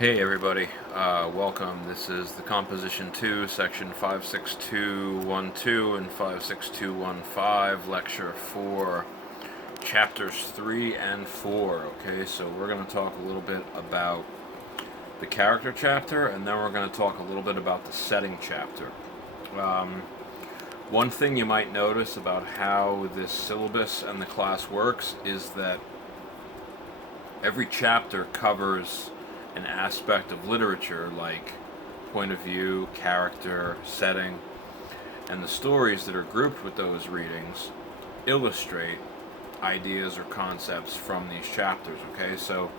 Hey everybody, welcome. This is the Composition 2, Section 56212 and 56215, Lecture 4, Chapters 3 and 4. Okay, so we're going to talk a little bit about the character chapter, and then we're going to talk a little bit about the setting chapter. One thing you might notice about how this syllabus and the class works is that every chapter covers an aspect of literature like point of view, character, setting, and the stories that are grouped with those readings illustrate ideas or concepts from these chapters. Okay, so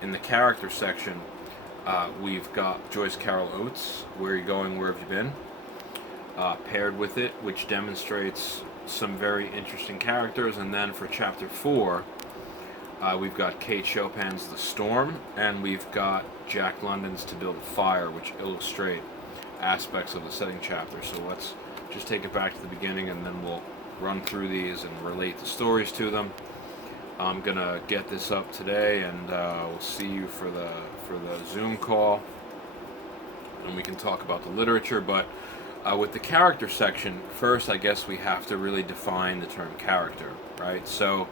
in the character section, we've got Joyce Carol Oates, Where Are You Going, Where Have You Been? Paired with it, which demonstrates some very interesting characters. And then for chapter 4, we've got Kate Chopin's The Storm, and we've got Jack London's To Build a Fire, which illustrate aspects of the setting chapter. So let's just take it back to the beginning, and then we'll run through these and relate the stories to them. I'm gonna get this up today, and we'll see you for the Zoom call, and we can talk about the literature. But with the character section, first, I guess we have to really define the term character, right? So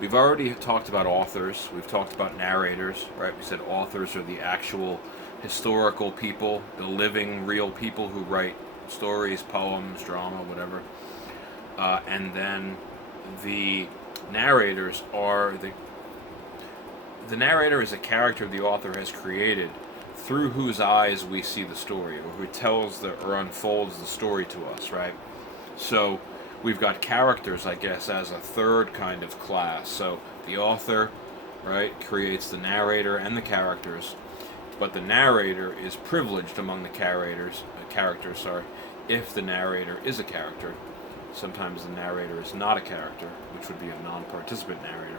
we've already talked about authors. We've talked about narrators, right? We said authors are the actual historical people, the living, real people who write stories, poems, drama, whatever. And then the narrators are the narrator is a character the author has created through whose eyes we see the story, or who tells or unfolds the story to us, right? So we've got characters, I guess, as a third kind of class. So the author, right, creates the narrator and the characters, but the narrator is privileged among the characters, if the narrator is a character. Sometimes the narrator is not a character, which would be a non-participant narrator.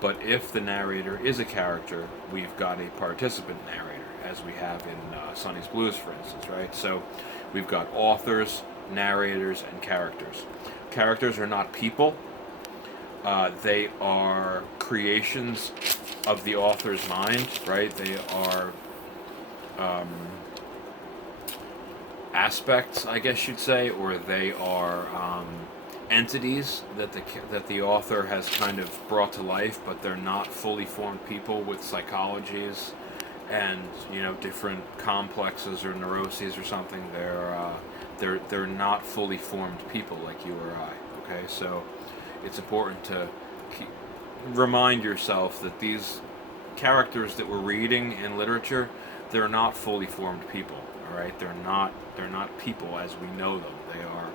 But if the narrator is a character, we've got a participant narrator, as we have in Sonny's Blues, for instance, right? So we've got authors, narrators, and characters. Characters are not people. They are creations of the author's mind, right? They are aspects, I guess you'd say, or they are entities that the author has kind of brought to life, but they're not fully formed people with psychologies and different complexes or neuroses or something. They're not fully formed people like you or I. Okay, so it's important to remind yourself that these characters that we're reading in literature, they're not fully formed people. All right, they're not people as we know them. They are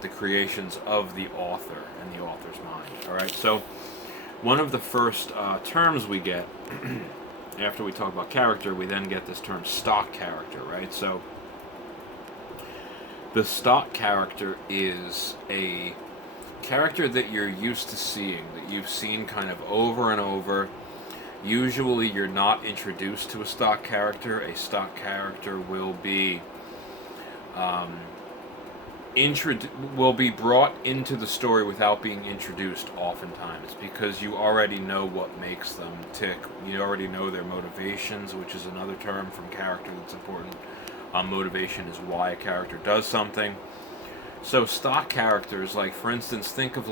the creations of the author and the author's mind. All right, so one of the first terms we get after we talk about character, we then get this term stock character, right? So the stock character is a character that you're used to seeing, that you've seen kind of over and over. Usually you're not introduced to a stock character. A stock character will be brought into the story without being introduced oftentimes, because you already know what makes them tick. You already know their motivations, which is another term from character that's important. Motivation is why a character does something. So stock characters, like for instance, think of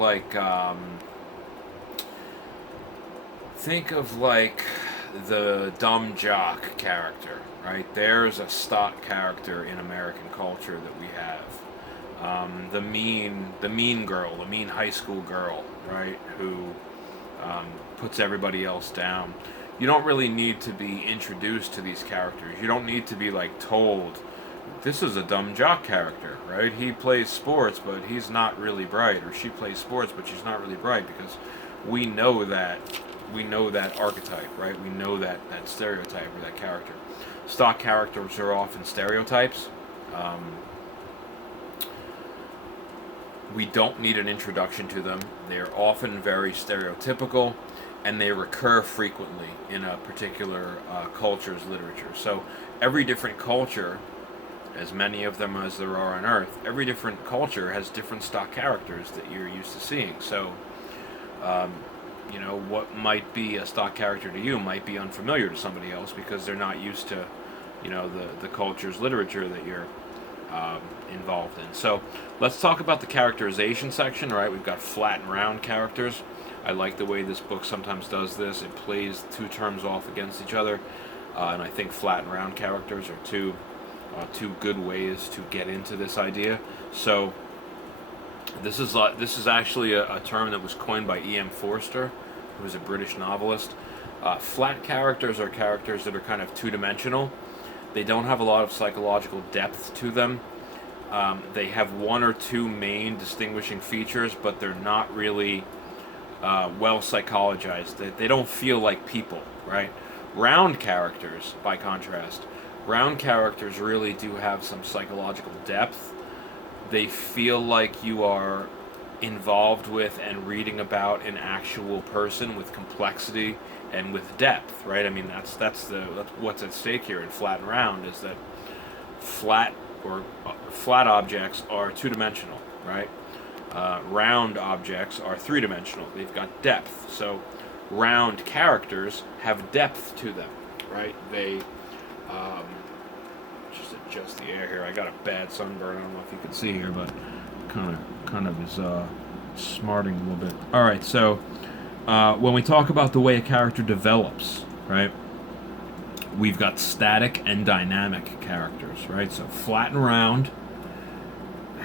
the dumb jock character, right? There's a stock character in American culture that we have. The mean girl, the mean high school girl, right? Who puts everybody else down. You don't really need to be introduced to these characters. You don't need to be told, this is a dumb jock character, right? He plays sports, but he's not really bright, or she plays sports, but she's not really bright, because we know that archetype, right? We know that stereotype or that character. Stock characters are often stereotypes. We don't need an introduction to them. They're often very stereotypical, and they recur frequently in a particular culture's literature. So every different culture, as many of them as there are on Earth, every different culture has different stock characters that you're used to seeing. So what might be a stock character to you might be unfamiliar to somebody else because they're not used to, the culture's literature that you're involved in. So let's talk about the characterization section, right? We've got flat and round characters. I like the way this book sometimes does this. It plays two terms off against each other, and I think flat and round characters are two good ways to get into this idea. So this is actually a term that was coined by E.M. Forster, who was a British novelist. Flat characters are characters that are kind of two-dimensional. They don't have a lot of psychological depth to them. They have one or two main distinguishing features, but they're not really well psychologized. They don't feel like people, right? Round characters, by contrast, round characters really do have some psychological depth. They feel like you are involved with and reading about an actual person with complexity and with depth, right? I mean, that's what's at stake here in flat and round, is that flat objects are two-dimensional, right? Round objects are three-dimensional. They've got depth. So round characters have depth to them, right? They just adjust the air here. I got a bad sunburn. I don't know if you can see here, but kind of is smarting a little bit. All right, so when we talk about the way a character develops, right? We've got static and dynamic characters, right? So flat and round,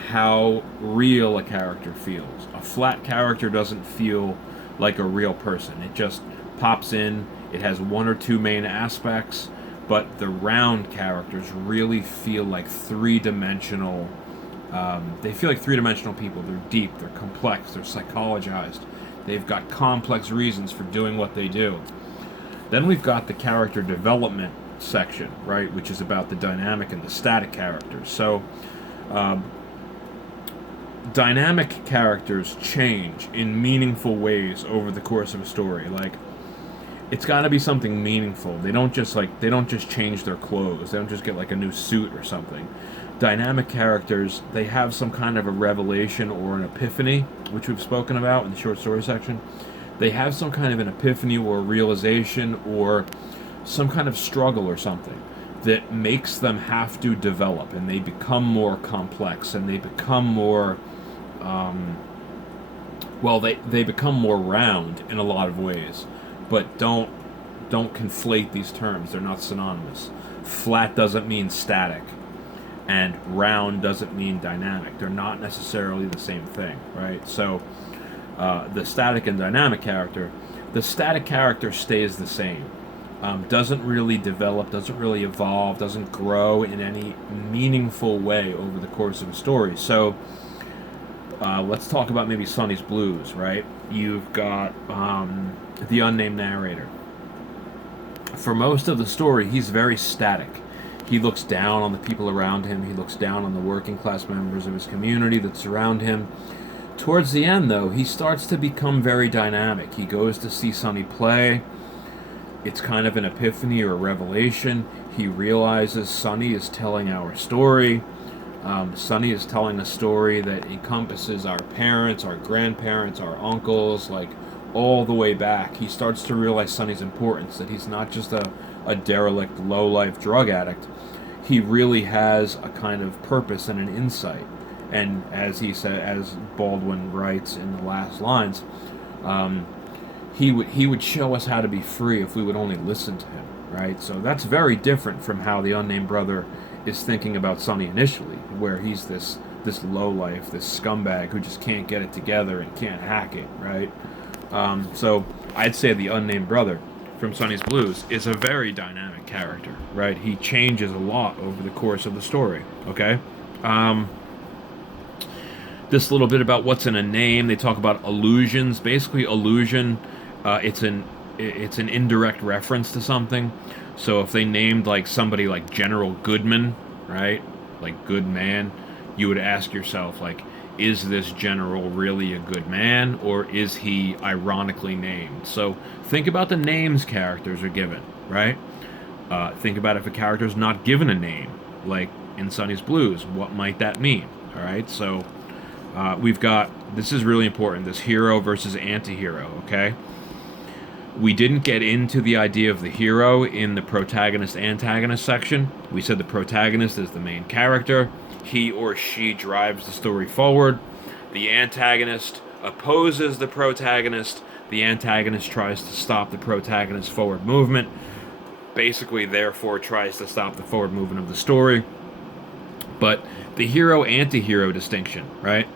how real a character feels. A flat character doesn't feel like a real person. It just pops in. It has one or two main aspects, but the round characters really feel like three-dimensional. They feel like three-dimensional people. They're deep, they're complex, they're psychologized. They've got complex reasons for doing what they do. Then we've got the character development section, right, which is about the dynamic and the static characters. So, dynamic characters change in meaningful ways over the course of a story. Like, it's got to be something meaningful. They don't just change their clothes. They don't just get like a new suit or something. Dynamic characters, they have some kind of a revelation or an epiphany, which we've spoken about in the short story section. They have some kind of an epiphany or realization or some kind of struggle or something that makes them have to develop, and they become more complex, and they become more they become more round in a lot of ways. But don't conflate these terms. They're not synonymous. Flat doesn't mean static, and round doesn't mean dynamic. They're not necessarily the same thing, right? So the static and dynamic character, the static character stays the same. Doesn't really develop, doesn't really evolve, doesn't grow in any meaningful way over the course of a story. So let's talk about maybe Sonny's Blues, right? You've got the unnamed narrator. For most of the story, he's very static. He looks down on the people around him. He looks down on the working class members of his community that surround him. Towards the end, though, he starts to become very dynamic. He goes to see Sonny play. It's kind of an epiphany or a revelation. He realizes Sonny is telling our story. Sonny is telling a story that encompasses our parents, our grandparents, our uncles, like all the way back. He starts to realize Sonny's importance, that he's not just a derelict, low-life drug addict. He really has a kind of purpose and an insight. And as he said, as Baldwin writes in the last lines, he would show us how to be free if we would only listen to him, right? So that's very different from how the unnamed brother is thinking about Sonny initially, where he's this lowlife, this scumbag who just can't get it together and can't hack it, right? So I'd say the unnamed brother from Sonny's Blues is a very dynamic character, right? He changes a lot over the course of the story, okay? This little bit about what's in a name. They talk about allusions. Basically, allusion, it's an indirect reference to something. So if they named like somebody like General Goodman, right? Like good man, you would ask yourself, like, is this general really a good man, or is he ironically named? So think about the names characters are given, right? Think about if a character is not given a name, like in Sonny's Blues, what might that mean? All right, so we've got, this is really important, this hero versus anti-hero, okay? We didn't get into the idea of the hero in the protagonist-antagonist section. We said the protagonist is the main character. He or she drives the story forward. The antagonist opposes the protagonist. The antagonist tries to stop the protagonist's forward movement. Basically, therefore, tries to stop the forward movement of the story. But the hero-anti-hero distinction, right?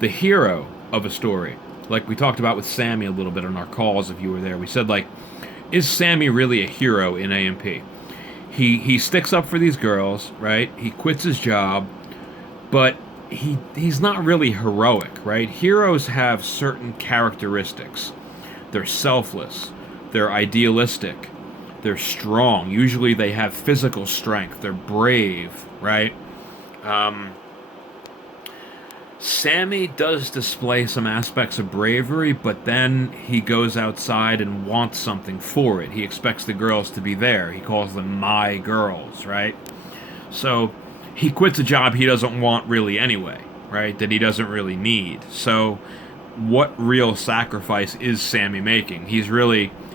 The hero of a story, like we talked about with Sammy a little bit on our calls, if you were there, we said, like, is Sammy really a hero in AMP? He sticks up for these girls, right? He quits his job, but he's not really heroic, right? Heroes have certain characteristics. They're selfless, they're idealistic, they're strong. Usually they have physical strength, they're brave, right? Sammy does display some aspects of bravery, but then he goes outside and wants something for it. He expects the girls to be there. He calls them my girls, right? So he quits a job he doesn't want really anyway, right? That he doesn't really need. So what real sacrifice is Sammy making?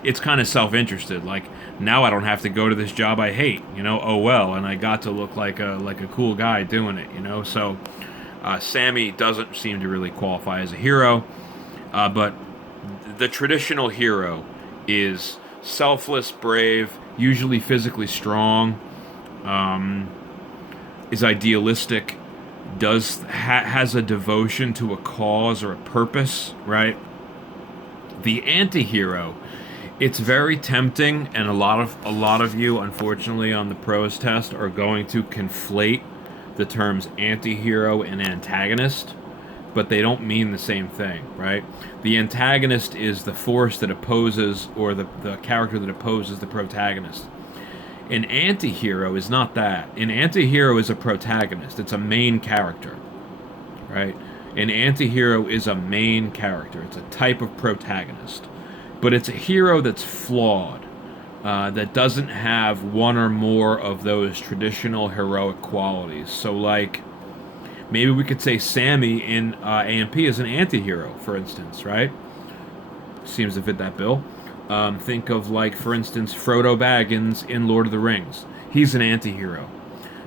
It's kind of self-interested. Like, now I don't have to go to this job I hate, oh well, and I got to look like a cool guy doing it, so Sammy doesn't seem to really qualify as a hero, but the traditional hero is selfless, brave, usually physically strong, is idealistic, has a devotion to a cause or a purpose, right? The anti-hero, it's very tempting, and a lot of you, unfortunately, on the pros test are going to conflate the terms anti-hero and antagonist, but they don't mean the same thing, right? The antagonist is the force that opposes, or the character that opposes the protagonist. An anti-hero is not that. An anti-hero is a protagonist. It's a main character, right? An anti-hero is a main character. It's a type of protagonist. But it's a hero that's flawed, that doesn't have one or more of those traditional heroic qualities. So, like, maybe we could say Sammy in AMP is an anti-hero, for instance, right? Seems to fit that bill. Think of, like, for instance, Frodo Baggins in Lord of the Rings. He's an anti-hero.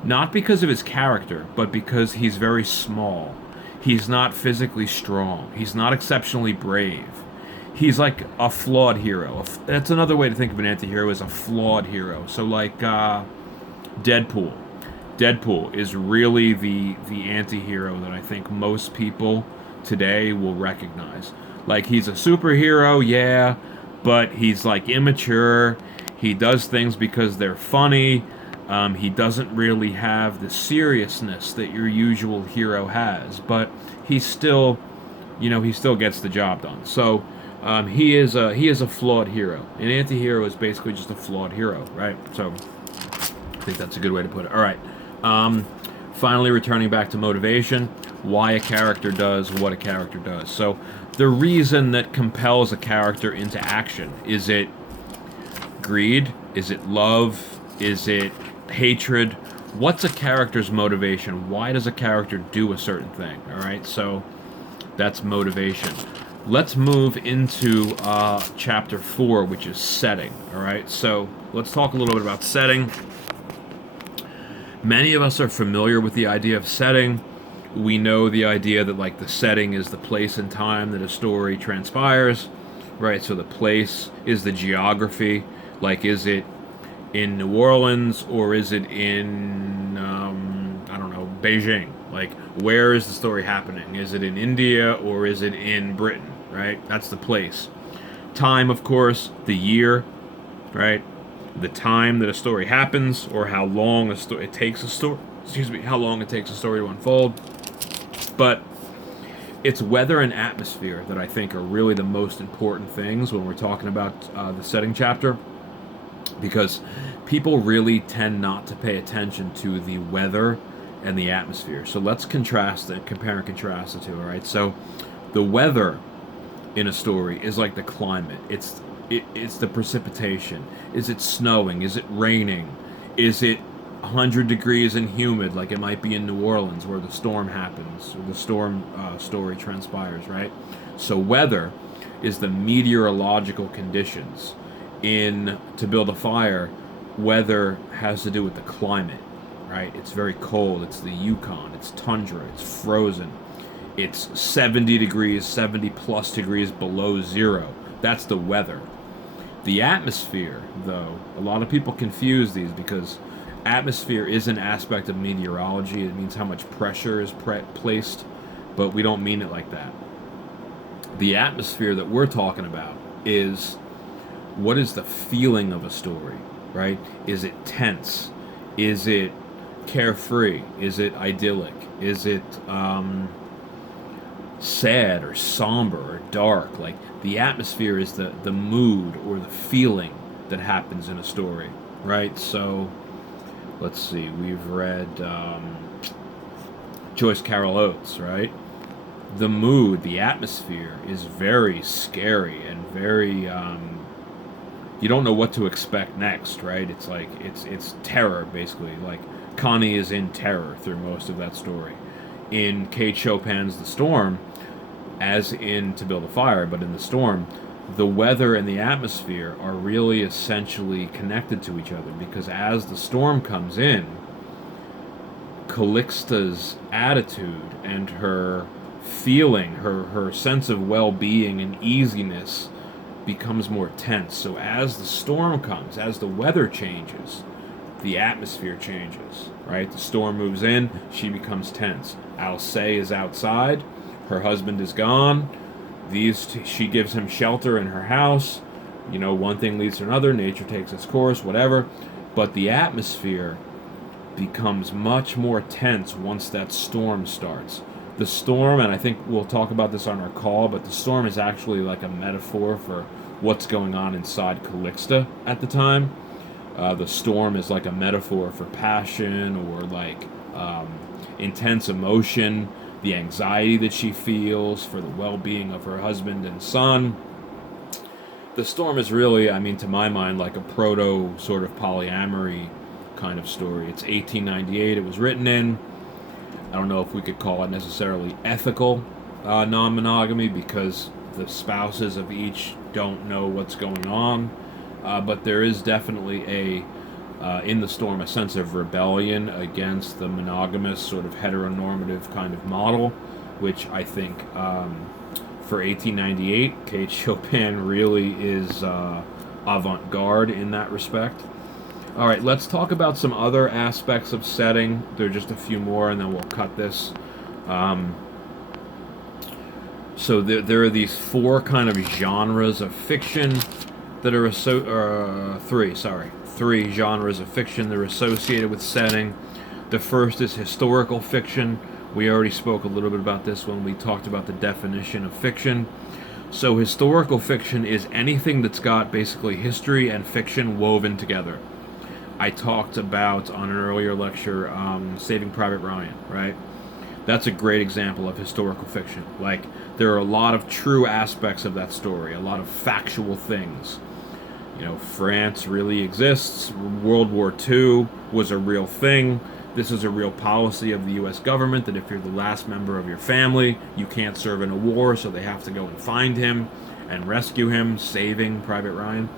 Not because of his character, but because he's very small. He's not physically strong. He's not exceptionally brave. He's like a flawed hero. That's another way to think of an anti-hero, as a flawed hero. So, like, Deadpool. Deadpool is really the anti-hero that I think most people today will recognize. Like, he's a superhero, yeah, but he's, like, immature. He does things because they're funny. He doesn't really have the seriousness that your usual hero has, but he still gets the job done. So he is a flawed hero. An anti-hero is basically just a flawed hero, right? So I think that's a good way to put it. All right. Finally, returning back to motivation, why a character does what a character does. So the reason that compels a character into action, is it greed? Is it love? Is it hatred? What's a character's motivation? Why does a character do a certain thing? All right, so that's motivation. Let's move into chapter 4, which is setting. All right, so let's talk a little bit about setting. Many of us are familiar with the idea of setting. We know the idea that, like, the setting is the place and time that a story transpires, right? So the place is the geography. Like, is it in New Orleans, or is it in, I don't know, Beijing? Like, where is the story happening? Is it in India, or is it in Britain, right? That's the place. Time, of course, the year, right? The time that a story happens, or how long it takes a story to unfold. But it's weather and atmosphere that I think are really the most important things when we're talking about the setting chapter, because people really tend not to pay attention to the weather and the atmosphere. So let's compare and contrast the two, all right? So the weather in a story is like the climate. It's the precipitation. Is it snowing? Is it raining? Is it 100 degrees and humid, like it might be in New Orleans, where the storm happens, or the storm story transpires, right? So weather, is the meteorological conditions. In To Build a Fire, weather has to do with the climate, right? It's very cold. It's the Yukon. It's tundra. It's frozen. It's 70 degrees, 70 plus degrees below zero. That's the weather. The atmosphere, though, a lot of people confuse these because atmosphere is an aspect of meteorology. It means how much pressure is placed, but we don't mean it like that. The atmosphere that we're talking about is what is the feeling of a story, right? Is it tense? Is it carefree? Is it idyllic? Is it sad or somber or dark? Like, the atmosphere is the mood or the feeling that happens in a story, right? So, let's see, we've read Joyce Carol Oates, right? The mood, the atmosphere is very scary and very you don't know what to expect next, right? It's like it's terror basically. Like, Connie is in terror through most of that story. In Kate Chopin's The Storm, as in To Build a Fire, but in The Storm, the weather and the atmosphere are really essentially connected to each other, because as the storm comes in, Calixta's attitude and her feeling, her sense of well-being and easiness becomes more tense. So as the storm comes, as the weather changes, the atmosphere changes, right? The storm moves in, she becomes tense. Alcée is outside, her husband is gone. She gives him shelter in her house. You know, one thing leads to another, nature takes its course, whatever. But the atmosphere becomes much more tense once that storm starts. The storm, and I think we'll talk about this on our call, but the storm is actually like a metaphor for what's going on inside Calixta at the time. The storm is like a metaphor for passion or like intense emotion, the anxiety that she feels for the well-being of her husband and son. The storm is really, I mean, to my mind, like a proto sort of polyamory kind of story. It's 1898, it was written in. I don't know if we could call it necessarily ethical non-monogamy, because the spouses of each don't know what's going on. But there is definitely in the storm, a sense of rebellion against the monogamous sort of heteronormative kind of model, which I think for 1898, Kate Chopin really is avant-garde in that respect. All right, let's talk about some other aspects of setting. There are just a few more, and then we'll cut this. So there are these four kind of genres of fiction that are three genres of fiction that are associated with setting. The first is historical fiction. We already spoke a little bit about this when we talked about the definition of fiction. So historical fiction is anything that's got basically history and fiction woven together. I talked about on an earlier lecture Saving Private Ryan, right? That's a great example of historical fiction. Like, there are a lot of true aspects of that story, a lot of factual things. You know, France really exists. World War II was a real thing. This is a real policy of the U.S. government, that if you're the last member of your family, you can't serve in a war, so they have to go and find him and rescue him, Saving Private Ryan.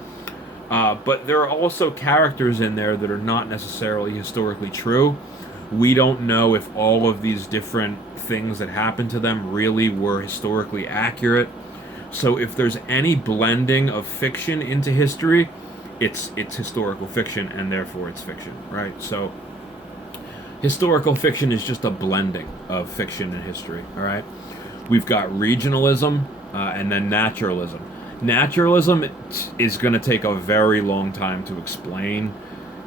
But there are also characters in there that are not necessarily historically true. We don't know if all of these different things that happened to them really were historically accurate. So if there's any blending of fiction into history, it's historical fiction, and therefore it's fiction, right? So historical fiction is just a blending of fiction and history, all right? We've got regionalism and then naturalism. Naturalism is going to take a very long time to explain.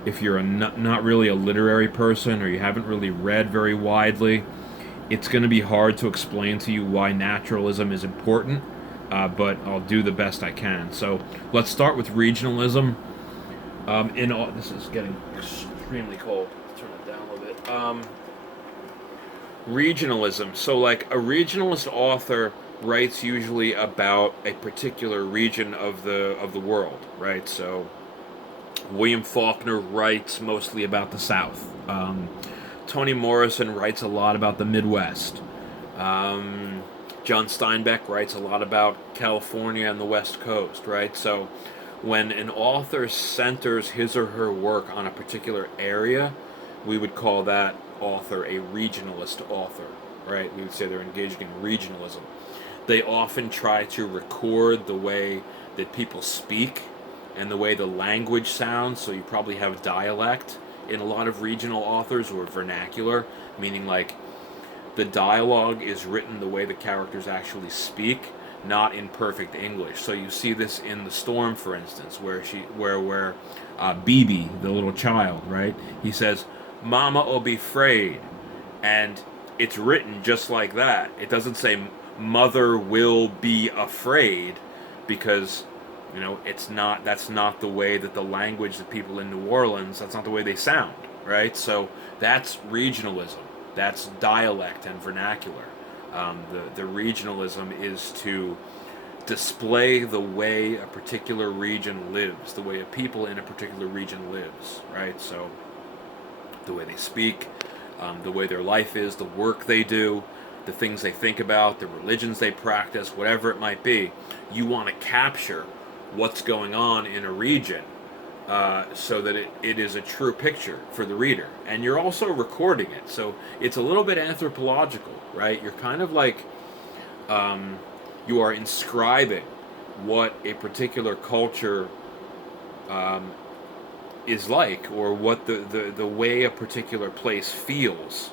If you're not really a literary person, or you haven't really read very widely, it's going to be hard to explain to you why naturalism is important, but I'll do the best I can. So let's start with regionalism. This is getting extremely cold. Let's turn it down a little bit. Regionalism. So, like, a regionalist author writes usually about a particular region of the world, right? So William Faulkner writes mostly about the South. Toni Morrison writes a lot about the Midwest. John Steinbeck writes a lot about California and the West Coast, right? So when an author centers his or her work on a particular area, we would call that author a regionalist author, right? We would say they're engaging in regionalism. They often try to record the way that people speak and the way the language sounds, so you probably have dialect in a lot of regional authors, or vernacular, meaning like the dialogue is written the way the characters actually speak, not in perfect English. So you see this in The Storm, for instance, where Bibi, the little child, right? He says, "Mama will be afraid," and it's written just like that. It doesn't say "Mother will be afraid," because it's not. That's not the way that the language that people in New Orleans. That's not the way they sound, right? So that's regionalism. That's dialect and vernacular. The regionalism is to display the way a particular region lives, the way a people in a particular region lives, right? So the way they speak, the way their life is, the work they do, the things they think about, the religions they practice, whatever it might be. You want to capture what's going on in a region, so that it is a true picture for the reader. And you're also recording it. So it's a little bit anthropological, right? You're kind of like, you are inscribing what a particular culture is like, or what the way a particular place feels.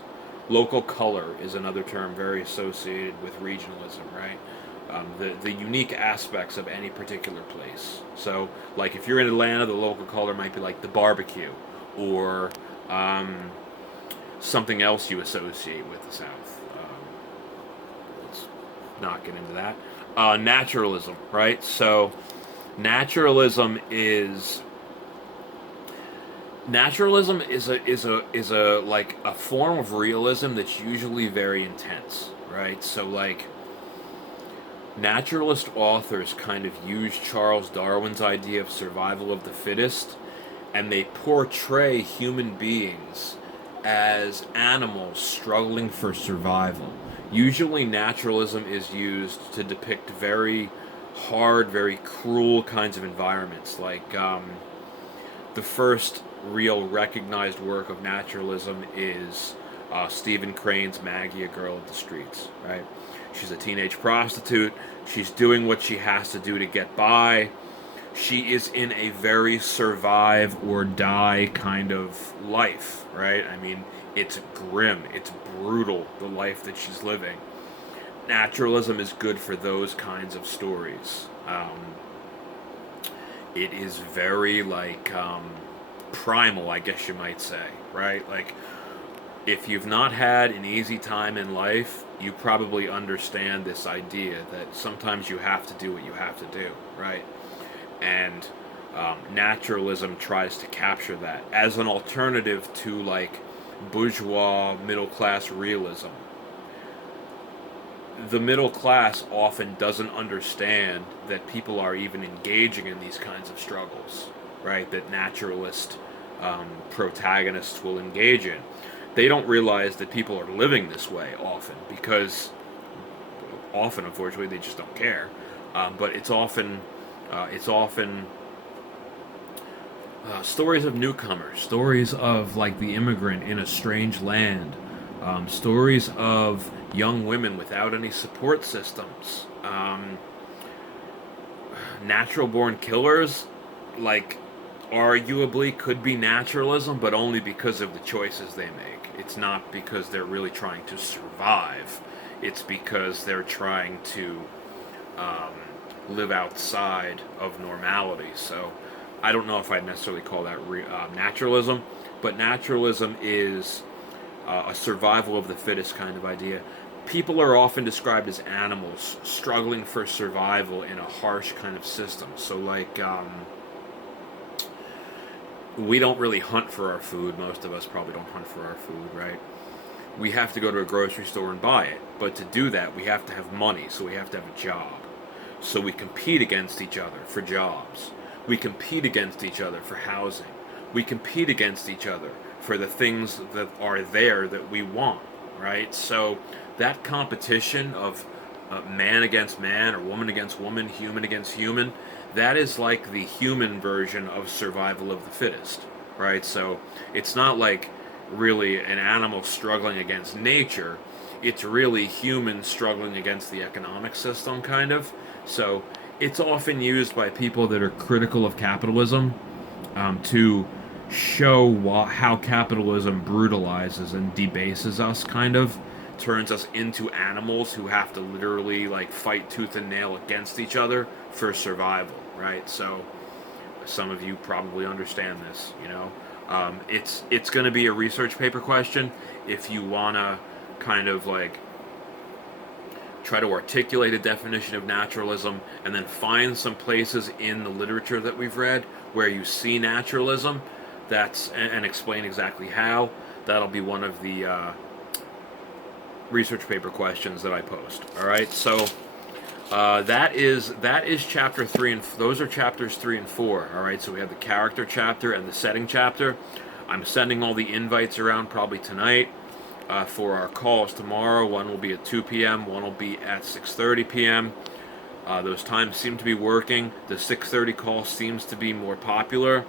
Local color is another term very associated with regionalism, right? The unique aspects of any particular place. So, like if you're in Atlanta, the local color might be like the barbecue, or something else you associate with the South. Let's not get into that. Naturalism, right? So, naturalism is naturalism is a like a form of realism that's usually very intense, right? So like naturalist authors kind of use Charles Darwin's idea of survival of the fittest, and they portray human beings as animals struggling for survival. Usually, naturalism is used to depict very hard, very cruel kinds of environments. Like the first real recognized work of naturalism is Stephen Crane's Maggie, a Girl of the Streets, right? She's a teenage prostitute. She's doing what she has to do to get by. She is in a very survive or die kind of life, right? I mean, it's grim, it's brutal, the life that she's living. Naturalism is good for those kinds of stories. It is very, like, primal, I guess you might say, right? Like, if you've not had an easy time in life, you probably understand this idea that sometimes you have to do what you have to do, right? And naturalism tries to capture that as an alternative to like bourgeois middle class realism. The middle class often doesn't understand that people are even engaging in these kinds of struggles, right? That naturalist protagonists will engage in. They don't realize that people are living this way often, because often, unfortunately, they just don't care. But it's often stories of newcomers, stories of like the immigrant in a strange land, stories of young women without any support systems, natural born killers, like arguably could be naturalism, but only because of the choices they make. It's not because they're really trying to survive. It's because they're trying to live outside of normality. So I don't know if I'd necessarily call that naturalism, but naturalism is a survival of the fittest kind of idea. People are often described as animals struggling for survival in a harsh kind of system. So, like, we don't really hunt for our food. Most of us probably don't hunt for our food, right? We have to go to a grocery store and buy it. But to do that, we have to have money, so we have to have a job. So we compete against each other for jobs. We compete against each other for housing. We compete against each other for the things that are there that we want, right? So that competition of man against man or woman against woman, human against human. That is like the human version of survival of the fittest, right? So it's not like really an animal struggling against nature. It's really humans struggling against the economic system, kind of. So it's often used by people that are critical of capitalism to show how capitalism brutalizes and debases us, kind of turns us into animals who have to literally like fight tooth and nail against each other for survival, right? So some of you probably understand this, you know. It's going to be a research paper question. If you want to kind of like try to articulate a definition of naturalism and then find some places in the literature that we've read where you see naturalism, and explain exactly how, that'll be one of the research paper questions that I post. All right, so that is chapter 3, and those are chapters 3 and 4. All right, so we have the character chapter and the setting chapter. I'm sending all the invites around probably tonight for our calls tomorrow. One will be at 2 p.m. One will be at 6:30 p.m. Those times seem to be working. The 6:30 call seems to be more popular,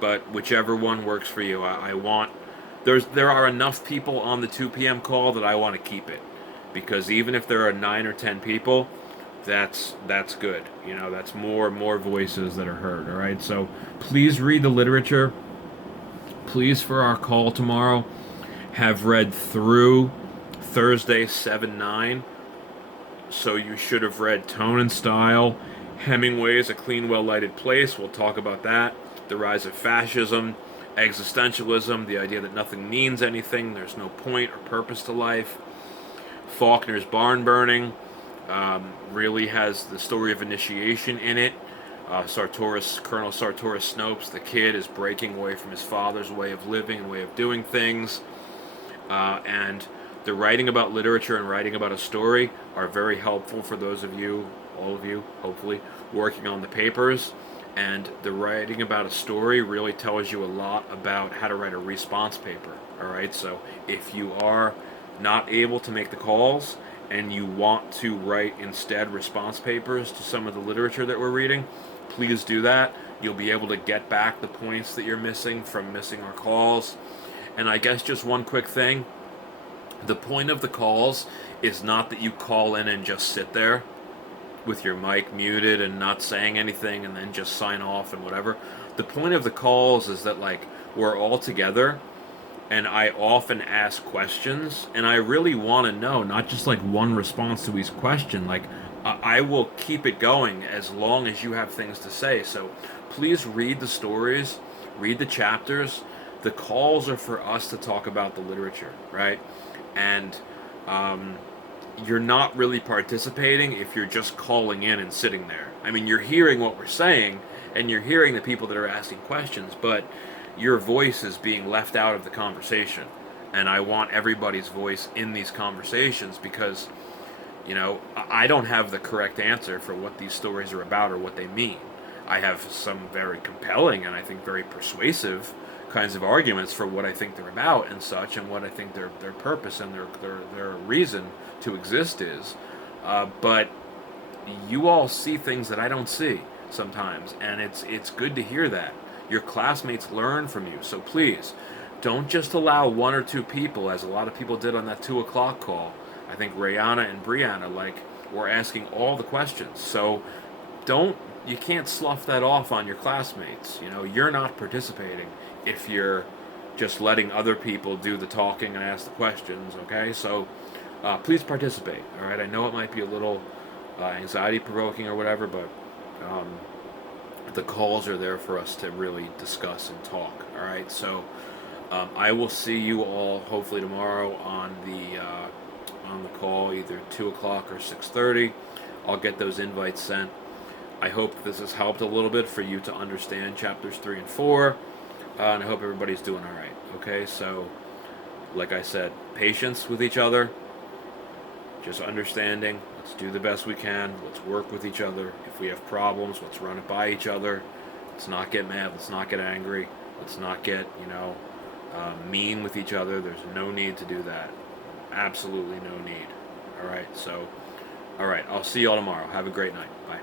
but whichever one works for you, I want. There are enough people on the 2 p.m. call that I want to keep it, because even if there are 9 or 10 people, that's good. You know, that's more voices that are heard. All right, so please read the literature. Please, for our call tomorrow, have read through Thursday 7-9. So you should have read Tone and Style, Hemingway's A Clean, Well-Lighted Place. We'll talk about that. The Rise of Fascism, Existentialism, the idea that nothing means anything, there's no point or purpose to life. Faulkner's Barn Burning really has the story of initiation in it. Colonel Sartoris Snopes, the kid, is breaking away from his father's way of living and way of doing things. And the writing about literature and writing about a story are very helpful for those of you, all of you, hopefully, working on the papers. And the writing about a story really tells you a lot about how to write a response paper. All right, so if you are not able to make the calls and you want to write instead response papers to some of the literature that we're reading, please do that. You'll be able to get back the points that you're missing from missing our calls. And I guess just one quick thing. The point of the calls is not that you call in and just sit there with your mic muted and not saying anything and then just sign off and whatever. The point of the calls is that like we're all together and I often ask questions and I really want to know, not just like one response to each question. Like I will keep it going as long as you have things to say. So please read the stories, read the chapters. The calls are for us to talk about the literature, right? And you're not really participating if you're just calling in and sitting there. I mean, you're hearing what we're saying, and you're hearing the people that are asking questions, but your voice is being left out of the conversation. And I want everybody's voice in these conversations because, you know, I don't have the correct answer for what these stories are about or what they mean. I have some very compelling and I think very persuasive kinds of arguments for what I think they're about and such, and what I think their purpose and their reason to exist is. But you all see things that I don't see sometimes, and it's good to hear that. Your classmates learn from you, so please don't just allow 1 or 2 people, as a lot of people did on that 2 o'clock call. I think Rayana and Brianna were asking all the questions. So you can't slough that off on your classmates. You know, you're not participating if you're just letting other people do the talking and ask the questions, okay? So please participate, all right? I know it might be a little anxiety-provoking or whatever, but the calls are there for us to really discuss and talk, all right? So I will see you all hopefully tomorrow on the call, either 2 o'clock or 6:30. I'll get those invites sent. I hope this has helped a little bit for you to understand chapters 3 and 4. And I hope everybody's doing all right. Okay, so like I said, patience with each other, just understanding. Let's do the best we can. Let's work with each other. If we have problems, let's run it by each other. Let's not get mad. Let's not get angry. Let's not get, mean with each other. There's no need to do that. Absolutely no need. All right, so All right, I'll see you all tomorrow. Have a great night. Bye.